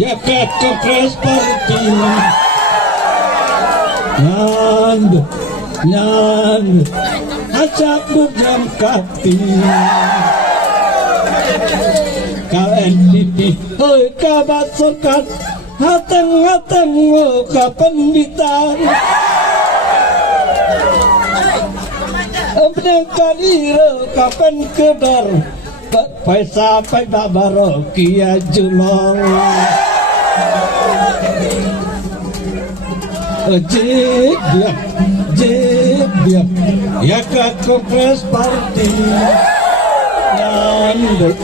Ya kakak seperti Nyan acak dudam kati kalian titi hoi kabat sokat hateng kapenditan Abdengkan ira kapan kedar Pai sampai babaro kia julong Jib dia Ya kakak pres party Nyandek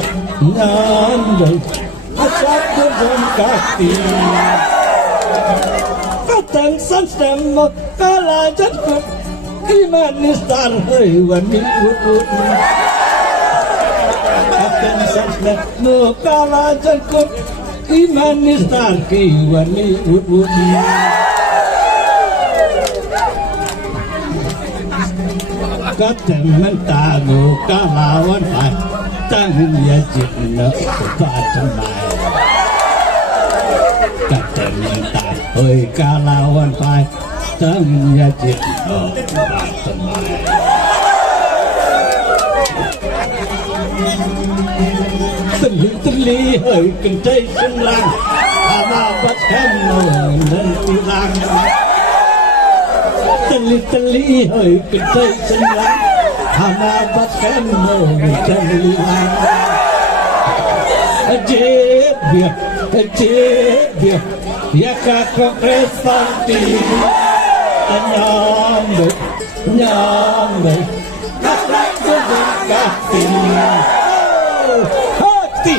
Asap dudam kaki Katang sanstem Kala jatut Imanistar Wani udut Katang sanstem Kala jatut Imanistar Wani udut Katang mentamu Kalawan pai Tangan ya jina Patamai Katang mentamu Hoi kalawan pai Tangan ya jina Patamai Teli hoi kentai senlang Amabat henong dan hilang Teli hoi kentai senlang Amabat henong dan hilang Ajib dia Ya kakak resparti Nyambe Kakak duduk kaki Hati